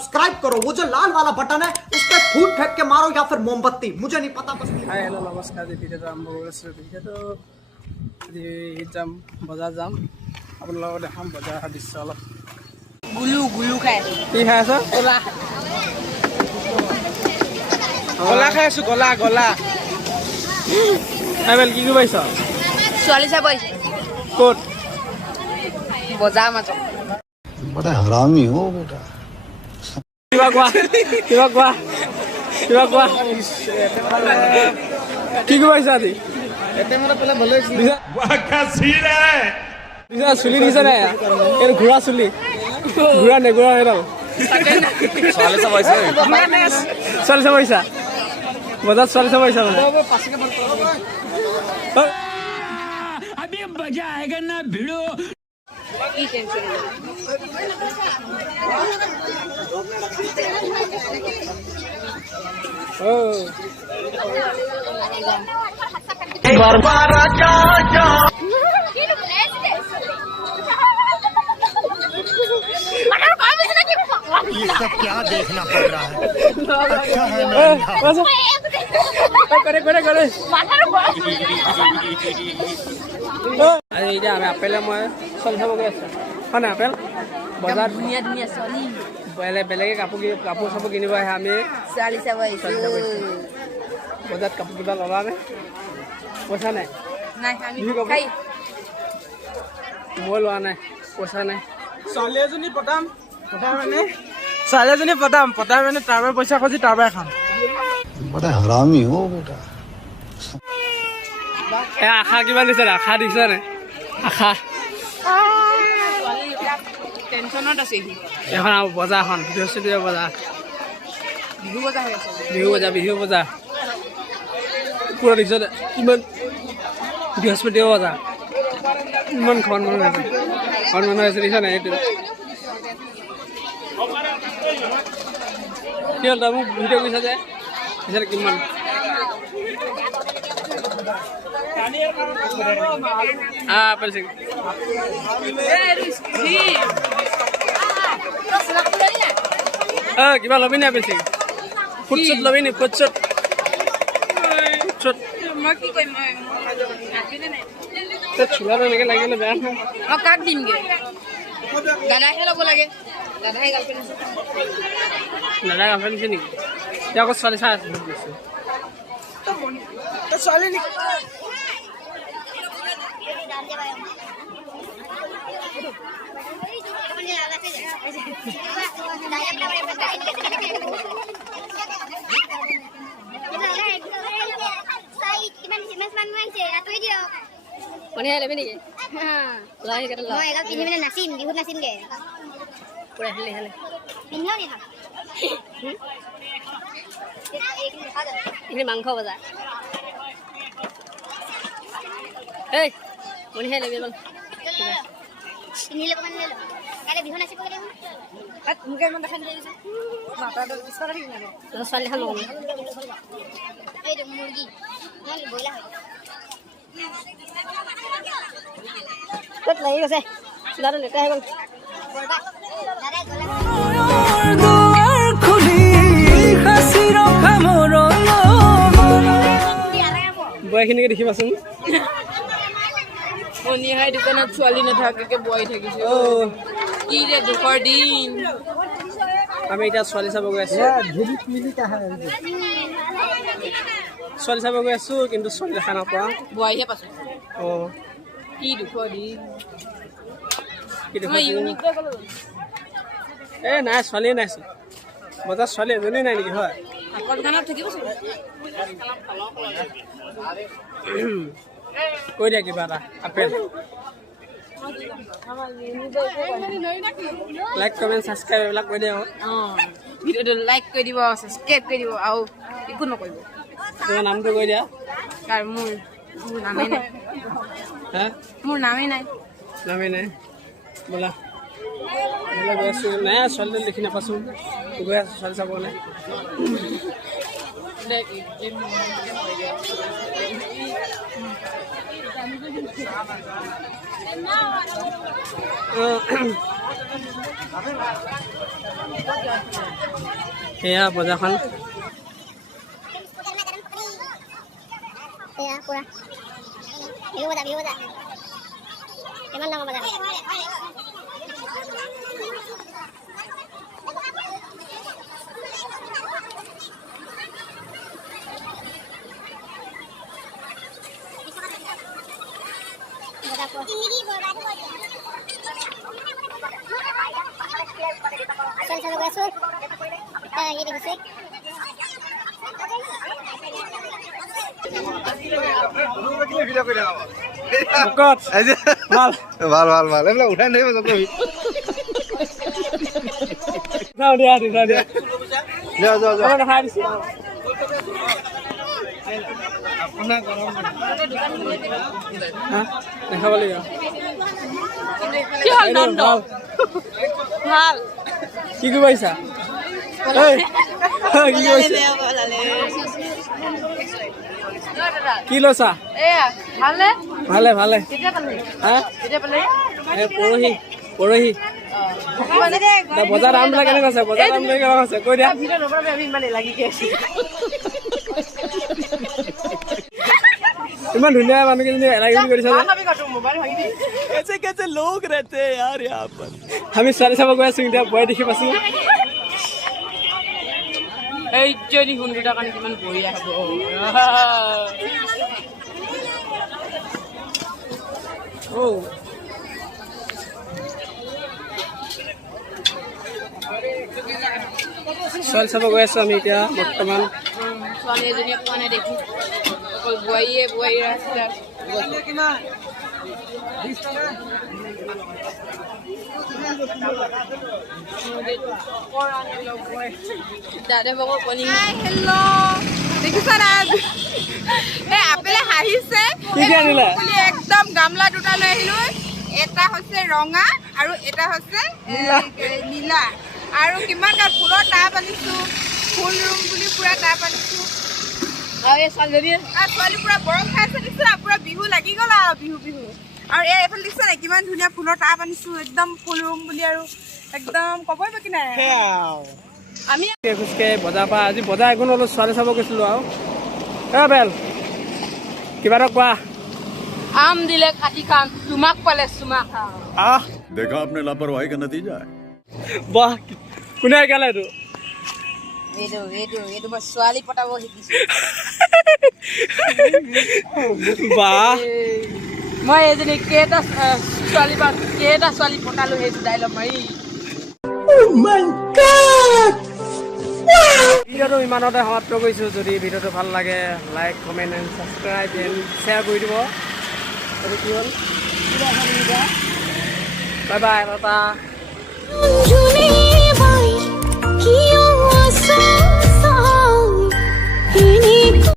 Subscribe करो, वो जो लाल वाला बटन है उस पर फूट फेंक के मारो या फिर मोमबत्ती, मुझे नहीं पता बस। हाय हेलो नमस्कार ভিডিঅ'টো আৰম্ভ কৰিছোঁ। ভিডিঅ'টো আজি যাম বজাৰ যাম, আপোনালোকক দেখাম বজাৰৰ দৃশ্য অলপ। গুলু খাই আছো। কি খাই আছ? গলা খাই আছো, গলা এবেল কি পাইছ? ছোৱালী চাব আহিছে ক'ত? বজাৰ মাজত। बड़ा हरामी हो बेटा। কিবা কোৱা কি পাইছ আজি? চুলি দিছে নাই? এইটো ঘূৰা চুলি, ঘূৰা নেঘূৰা এডাল ছোৱালী চাব আহিছা বজাৰত? ছোৱালী চাব আহিছা মানে কি টেনচন ये सब क्या देखना पड़ रहा है? अच्छा है मैं কৰে এতিয়া আমি আপেলে মই ছোৱালী চাব গৈ আছো হয় নাই? আপেল বজাৰত ধুনীয়া ধুনীয়া ছোৱালী বেলেগে কাপোৰ চাপোৰ কিনিব আহে, আমি ছোৱালী চাব আহিছো। বজাৰত কাপোৰ কিবা ল'লা নে? পইচা নাই? নাই আমি বিহু কাপোৰ? খাই মই লোৱা নাই, পইচা নাই। ছোৱালী এজনী পতাম মানে তাৰ পৰা পইচা খুজি তাৰ পৰাই খাম। बड़ा हरामी हो बेटा। আশা কিমান দিছে? আশা দিছে নে? আশা টেনচনত আছে সি। এখন আৰু বজাৰখন বৃহস্পতিবাৰ বজাৰ, বিহু বজাৰ হৈ আছে। বিহু বজাৰ পুৰা দেখিছ কিমান? বৃহস্পতিবাৰ বজাৰ ইমান খন মানুহ আছে দেখিছ নাই? এইটো কি হ'ল? তই মোক ভিডিঅ' কৰিছা যে কিমান আপেল চিং কিবা ল'বি নি? আপেল চিং ফুটচুট ল'বি নি? ফুটচুট মই কি কৰিম? চোলাটো এনেকৈ লাগিলে বেয়া নহয়। মই কাক দিমগে? দাদাহে ল'ব লাগে, দাদাহে গাৰ্লফ্ৰেণ্ড আছে। দাদা গাৰ্লফ্ৰেণ্ড দিছে নেকি? তেওঁ আকৌ ছোৱালী চাই আছে। ছোৱালী নেকি? ল'বি নেকি? নাচিম, বিহুত নাচিমগে। এইখিনি মাংস বজাৰ মনিহে ল'বি অলপ বিহু নাচিব মোকে ইমান দেখাই ছোৱালী দেখা নহ'ব। এইটো মুৰ্গী ব্ৰইলাৰ ক'ত লাগি গৈছে? চোলাটো লেতেৰা হৈ গ'ল। বোৱাৰীখিনিকে দেখিবাচোন। মণিহাই দোকানত ছোৱালী নাথাকে বোৱাৰী থাকিছে। কি যে দুখৰ দিন। আমি এতিয়া ছোৱালী চাব গৈ আছো, কিন্তু ছোৱালী দেখা নাপাওঁ। বোৱাৰীহে পাইছো। অঁ কি দুখৰ দিন। নাই ছোৱালীয়ে নাইছো বজাৰত, ছোৱালী এজনী নাই নেকি? হয় আকৌ দোকানত থাকিব কৈ দিয়া কিবা এটা। আপেল লাইক কমেণ্ট ছাবস্ক্ৰাইব এইবিলাক কৈ দিয়া। ভিডিঅ'টো লাইক কৰি দিব, ছাবস্ক্ৰাইব কৰি দিব আৰু একো নকৰিব। তোমাৰ নামটো কৈ দিয়া। কাৰণ মোৰ নামেই নাই। মোৰ নামেই নাই। ব'লা গৈ আছো। নাই ছোৱালীটো দেখি নাপাইছোঁ, গৈ আছো ছোৱালী চাবলৈ। এয়া বজাৰখন এয়া পুৰা বিহু বজাৰ কিমান ডাঙৰ বজাৰ চল গৈ আছো এই দেখিছে ভাল ভাল ভাল ভাল এইবিলাক উঠাই নাই দিয়া দেখাই দিছো দেখাব লাগিব কি হ'ল নন্দ ভাল কি কৰিব আহিছা কি কৰিছা কি লৈছা এয়া ভালনে ভালে ভালে কেতিয়া পালে হা কেতিয়া পালে পৰহি বজাৰ দামবিলাক কেনেকুৱা আছে বজাৰ দামবিলাক কেনেকুৱা আছে কৈ দিয়া ভিডিঅ' নবনাবি আমি ইমান লাগি আছো ইমান ধুনীয়া মানুহকেইজনী এলাগি কৰিছে আমি ছোৱালী চাব গৈ আছো এতিয়া বয় দেখি পাইছো এই যদি সুন্দৰটাৰ কাৰণে কিমান বঢ়িয়া হ'ব ছোৱালী চাব গৈ আছো আমি এতিয়া বৰ্তমান ছোৱালী এজনীয়ে পোৱা নাই দেখি অকল বোৱাৰী ৰাস্তাত দাদাবাবু কণী হেল্ল' দেখিছা না এই আপেলে হাঁহিছে কি কি আনিলা একদম গামলা দুটা লৈ আহিলো এটা হৈছে ৰঙা আৰু এটা হৈছে নীলা আৰু কিমান গাল ফুলৰ টাব আনিছো ফুল ৰুম বুলি পুৰা টাব আনিছো আৰু এই ছোৱালীজনী আৰু ছোৱালী পুৰা বৰফ খাই আছে দেখিছা পুৰা বিহু লাগি গ'ল আৰু বিহু আৰু এইফালে দেখিছা নাই কিমান ধুনীয়া ফুলৰ টাব আনিছো একদম ফুল ৰুম বুলি আৰু একদম ক'বই বাকী নাই আমি খোজকাঢ়ি বজাৰ পৰা আজি বজাৰ একো নলো ছোৱালী চাব গৈছিলো আৰু বেল কিবা এটা কোৱা আম দিলে কাটি খাম তোমাক পালে চুমা খাম देखा आपने लापरवाही का नतीजा है বাহ কোনে শিকালে এইটো এইটো মই ছোৱালী পতাব শিকিছো বাহ মই এজনী কেইটা ছোৱালী পতালো সেইটো ডাইলগ মাৰি ভিডিঅ'টো ইমানতে সমাপ্ত কৰিছোঁ যদি ভিডিঅ'টো ভাল লাগে like comment and subscribe and share কৰি দিব এইটো কি হ'ল বাই বাই